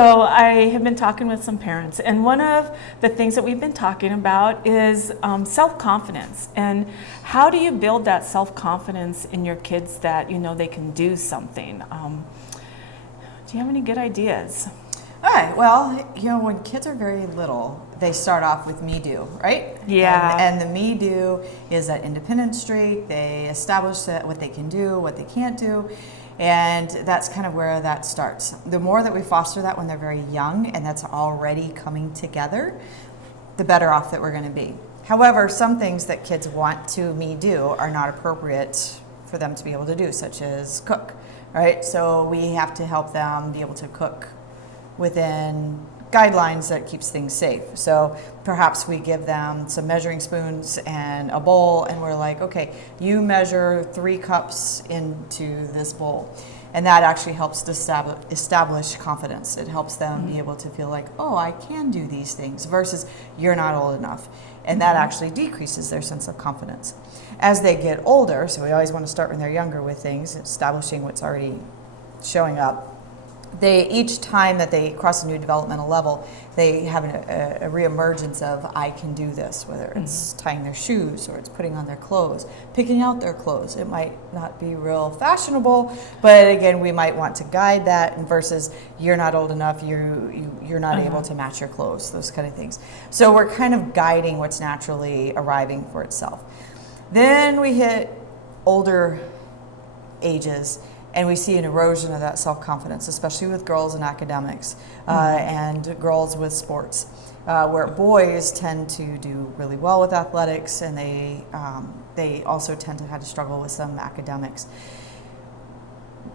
So I have been talking with some parents, and one of the things that we've been talking about is self-confidence. And how do you build that self-confidence in your kids that you know they can do something? Do you have any good ideas? All right, well, you know, when kids are very little, they start off with me do, right? Yeah. And the me do is that independent streak. They establish what they can do, what they can't do. And that's kind of where that starts. The more that we foster that when they're very young and that's already coming together, the better off that we're going to be. However, some things that kids want to me do are not appropriate for them to be able to do, such as cook, right? So we have to help them be able to cook within guidelines that keeps things safe. So perhaps we give them some measuring spoons and a bowl, and we're like, okay, you measure 3 cups into this bowl. And that actually helps to establish confidence. It helps them be able to feel like, oh, I can do these things, versus you're not old enough. And that actually decreases their sense of confidence. As they get older, so we always want to start when they're younger with things, establishing what's already showing up. Each time that they cross a new developmental level, they have a reemergence of I can do this, whether it's tying their shoes or it's putting on their clothes, picking out their clothes. It might not be real fashionable, but again, we might want to guide that versus you're not old enough, you're not able to match your clothes, those kind of things. So we're kind of guiding what's naturally arriving for itself. Then we hit older ages, and we see an erosion of that self-confidence, especially with girls in academics and girls with sports, where boys tend to do really well with athletics, and they also tend to have to struggle with some academics.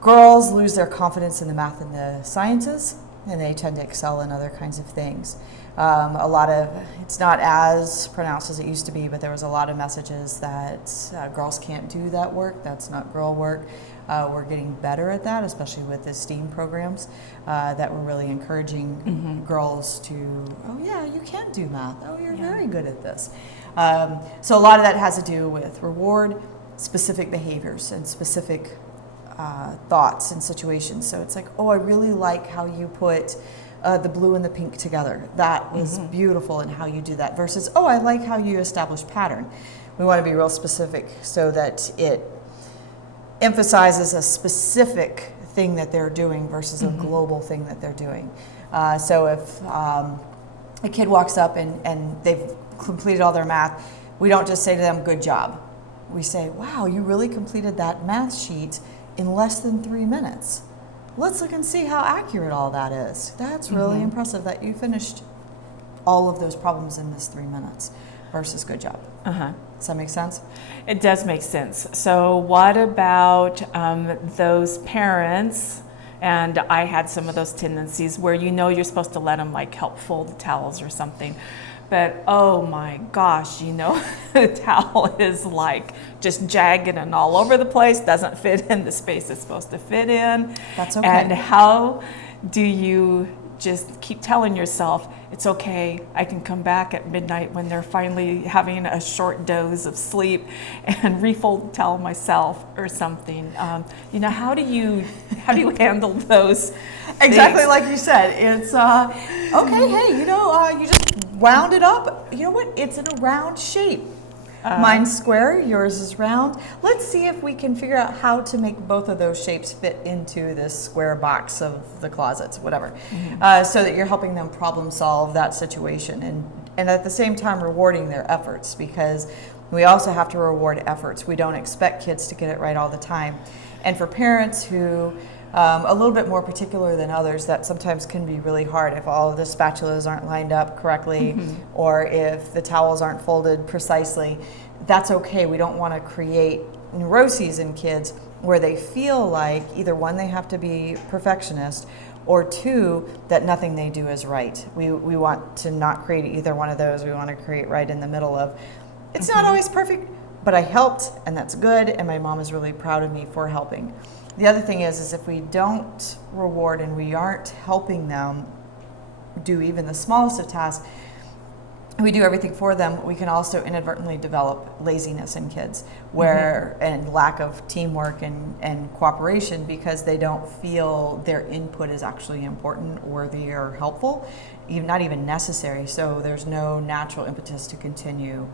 Girls lose their confidence in the math and the sciences, and they tend to excel in other kinds of things. It's not as pronounced as it used to be, but there was a lot of messages that girls can't do that work. That's not girl work. We're getting better at that, especially with the STEAM programs, that we're really encouraging girls to, oh yeah, you can do math. Oh, you're very good at this. So a lot of that has to do with reward, specific behaviors, and specific thoughts and situations. So it's like, oh, I really like how you put the blue and the pink together. That was beautiful in how you do that, versus, oh, I like how you establish pattern. We want to be real specific so that it emphasizes a specific thing that they're doing versus a global thing that they're doing. So if a kid walks up and they've completed all their math, we don't just say to them, good job. We say, wow, you really completed that math sheet in less than 3 minutes. Let's look and see how accurate all that is. That's really impressive that you finished all of those problems in this 3 minutes, versus good job. Does that make sense? It does make sense. So what about those parents, and I had some of those tendencies where you know you're supposed to let them like help fold the towels or something, but oh my gosh, you know, the towel is like just jagged and all over the place, doesn't fit in the space it's supposed to fit in. That's okay. And how do you just keep telling yourself, it's okay, I can come back at midnight when they're finally having a short doze of sleep and refold the towel myself or something. You know, how do you handle those Exactly things? like you said. It's okay, hey, you know, you just wound it up. You know what? It's in a round shape. Mine's square, yours is round. Let's see if we can figure out how to make both of those shapes fit into this square box of the closets, whatever. So that you're helping them problem solve that situation, and at the same time rewarding their efforts, because we also have to reward efforts. We don't expect kids to get it right all the time. And for parents who a little bit more particular than others, that sometimes can be really hard if all of the spatulas aren't lined up correctly or if the towels aren't folded precisely. That's okay. We don't want to create neuroses in kids where they feel like either one, they have to be perfectionist, or two, that nothing they do is right. We want to not create either one of those. We want to create right in the middle of, it's not always perfect, but I helped, and that's good, and my mom is really proud of me for helping. The other thing is if we don't reward and we aren't helping them do even the smallest of tasks, we do everything for them, we can also inadvertently develop laziness in kids where and lack of teamwork and cooperation because they don't feel their input is actually important, worthy, or helpful, even not even necessary. So there's no natural impetus to continue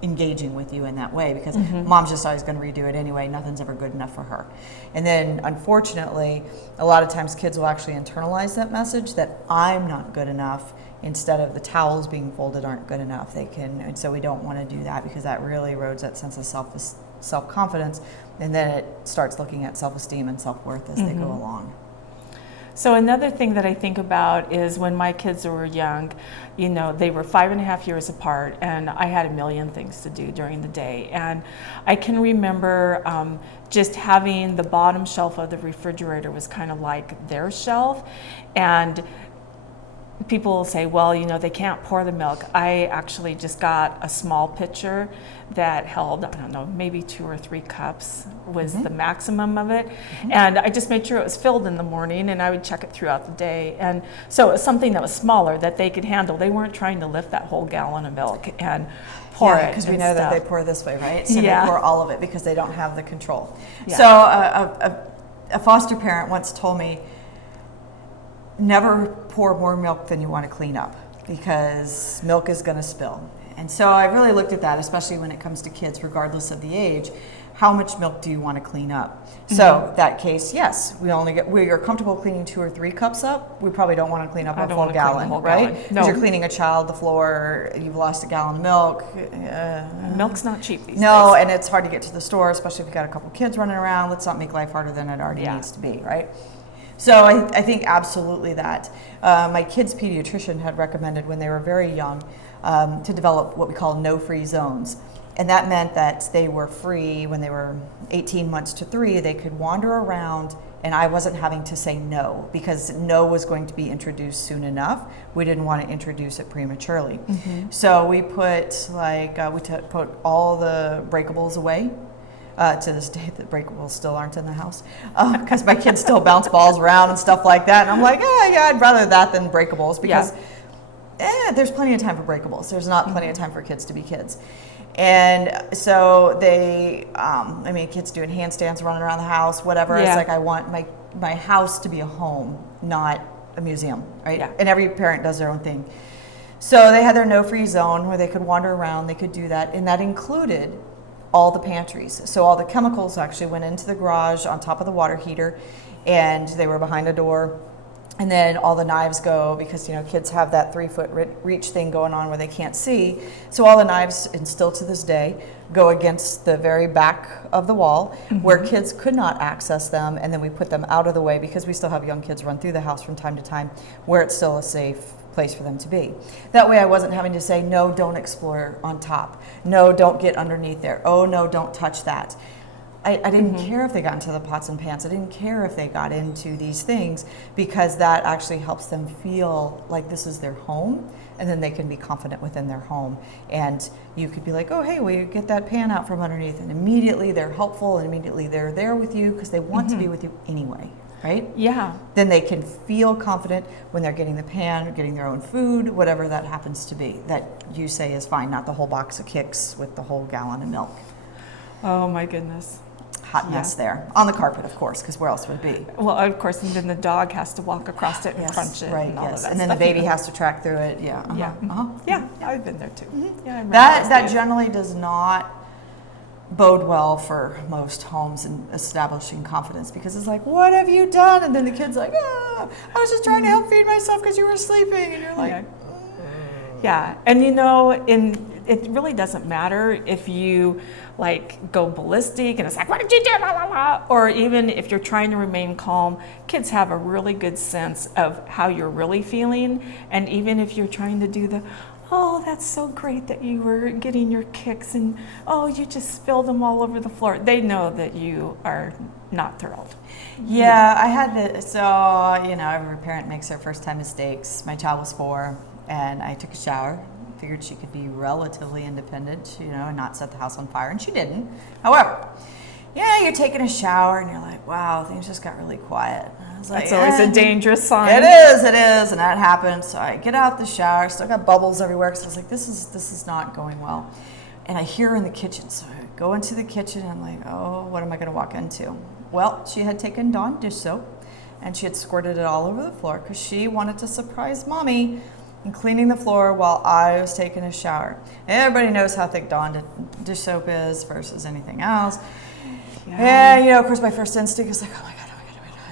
engaging with you in that way because mom's just always going to redo it anyway. Nothing's ever good enough for her. And then unfortunately, a lot of times kids will actually internalize that message that I'm not good enough instead of the towels being folded aren't good enough. And so we don't want to do that because that really erodes that sense of self-confidence. And then it starts looking at self-esteem and self-worth as they go along. So another thing that I think about is when my kids were young, you know, they were 5.5 years apart and I had a million things to do during the day. And I can remember just having the bottom shelf of the refrigerator was kind of like their shelf. And people will say, well, you know, they can't pour the milk. I actually just got a small pitcher that held, I don't know, maybe 2 or 3 cups was the maximum of it. And I just made sure it was filled in the morning and I would check it throughout the day. And so it was something that was smaller that they could handle. They weren't trying to lift that whole gallon of milk and pour it. Because we know that they pour this way, right? So they pour all of it because they don't have the control. Yeah. So a foster parent once told me, never pour more milk than you want to clean up because milk is going to spill. And so I really looked at that, especially when it comes to kids, regardless of the age. How much milk do you want to clean up? So that case, yes, we are comfortable cleaning 2 or 3 cups up. We probably don't want to clean up a full gallon, right? Because you're cleaning a child, the floor, you've lost a gallon of milk. Milk's not cheap these days. No, and it's hard to get to the store, especially if you've got a couple kids running around. Let's not make life harder than it already needs to be, right? So I think absolutely that. My kid's pediatrician had recommended when they were very young to develop what we call no-free zones. And that meant that they were free when they were 18 months to 3. They could wander around and I wasn't having to say no because no was going to be introduced soon enough. We didn't want to introduce it prematurely. So we put put all the breakables away. To this day, the breakables still aren't in the house because my kids still bounce balls around and stuff like that. And I'm like, yeah, I'd rather that than breakables because there's plenty of time for breakables. There's not plenty of time for kids to be kids. And so they, kids doing handstands, running around the house, whatever. It's like I want my house to be a home, not a museum, right? Yeah. And every parent does their own thing. So they had their no-free zone where they could wander around. They could do that, and that included all the pantries. So all the chemicals actually went into the garage on top of the water heater, and they were behind a door. And then all the knives go because, you know, kids have that 3-foot reach thing going on where they can't see. So all the knives, and still to this day, go against the very back of the wall where kids could not access them. And then we put them out of the way because we still have young kids run through the house from time to time where it's still a safe place for them to be. That way I wasn't having to say, no, don't explore on top. No, don't get underneath there. Oh, no, don't touch that. I didn't care if they got into the pots and pans. I didn't care if they got into these things because that actually helps them feel like this is their home, and then they can be confident within their home. And you could be like, oh, hey, will you get that pan out from underneath? And immediately they're helpful and immediately they're there with you because they want to be with you anyway. Right? Yeah. Then they can feel confident when they're getting the pan, getting their own food, whatever that happens to be, that you say is fine, not the whole box of Kicks with the whole gallon of milk. Oh my goodness. Hot mess there. On the carpet, of course, because where else would it be? Well, of course, and then the dog has to walk across it and crunch it and all of that and then stuff. the baby has to track through it. Yeah. Yeah, I've been there too. Yeah, I remember that generally does not bode well for most homes in establishing confidence because it's like, what have you done? And then the kid's like, I was just trying to help feed myself because you were sleeping. And you're like, yeah. And you know, it really doesn't matter if you like go ballistic and it's like, what did you do? Blah, blah, blah. Or even if you're trying to remain calm, kids have a really good sense of how you're really feeling. And even if you're trying to do the, oh, that's so great that you were getting your kicks and, oh, you just spilled them all over the floor. They know that you are not thrilled. Yeah, I had to, so, you know, every parent makes their first time mistakes. My child was 4 and I took a shower. Figured she could be relatively independent, you know, and not set the house on fire, and she didn't. However, yeah, you're taking a shower and you're like, wow, things just got really quiet. I was like, That's always a dangerous sign. It is, and that happened. So I get out the shower, still got bubbles everywhere, because I was like, this is not going well. And I hear her in the kitchen, so I go into the kitchen, and I'm like, oh, what am I going to walk into? Well, she had taken Dawn dish soap, and she had squirted it all over the floor, because she wanted to surprise Mommy in cleaning the floor while I was taking a shower. Everybody knows how thick Dawn dish soap is versus anything else. Yeah. And, you know, of course, my first instinct was like, oh my God.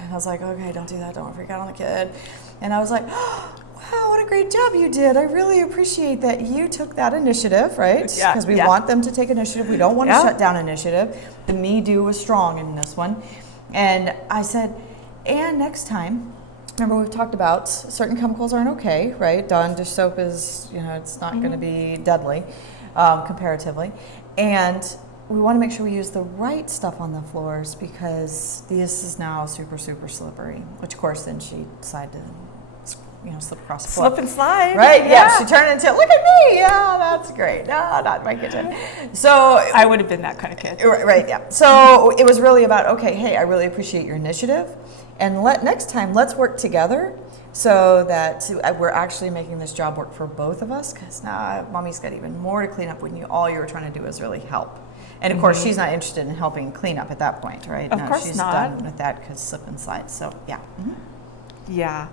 And I was like, okay, don't do that. Don't freak out on the kid. And I was like, oh, wow, what a great job you did. I really appreciate that you took that initiative, right? Yeah. Because we want them to take initiative. We don't want to shut down initiative. The me-do was strong in this one. And I said, and next time, remember we've talked about certain chemicals aren't okay, right? Dawn dish soap is, you know, it's not going to be deadly comparatively. And we want to make sure we use the right stuff on the floors, because this is now super, super slippery. Which, of course, then she decided to, you know, slip across the floor. Slip and slide. Right? Yeah. She turned into, look at me. Yeah, that's great. No, not in my kitchen. So I would have been that kind of kid. Right. Yeah. So it was really about, okay, hey, I really appreciate your initiative, and next time let's work together so that we're actually making this job work for both of us. Because now Mommy's got even more to clean up when all you were trying to do is really help. And of course, she's not interested in helping clean up at that point, right? Of course she's not. done with that because slip and slide. So, yeah. Yeah.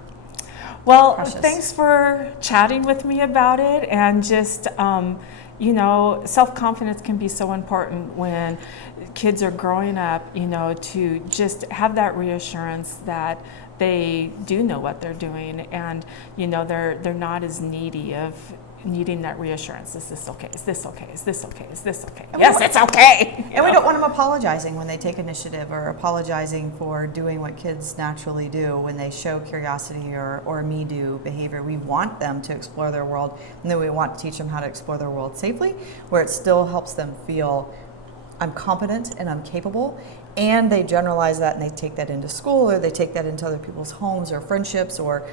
Well, Precious. thanks for chatting with me about it. And just, you know, self-confidence can be so important when kids are growing up, you know, to just have that reassurance that they do know what they're doing, and, you know, they're not as needy of needing that reassurance. Is this okay? Is this okay? Is this okay? Is this okay? Yes, it's okay. And we don't want them apologizing when they take initiative, or apologizing for doing what kids naturally do when they show curiosity or me-do behavior. We want them to explore their world, and then we want to teach them how to explore their world safely, where it still helps them feel, I'm competent and I'm capable. And they generalize that, and they take that into school, or they take that into other people's homes or friendships, or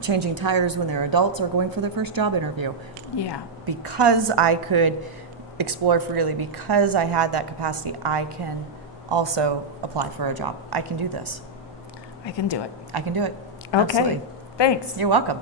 changing tires when they're adults, or going for their first job interview. Yeah. Because I could explore freely, because I had that capacity, I can also apply for a job. I can do this. I can do it. I can do it. Okay. Absolutely. Thanks. You're welcome.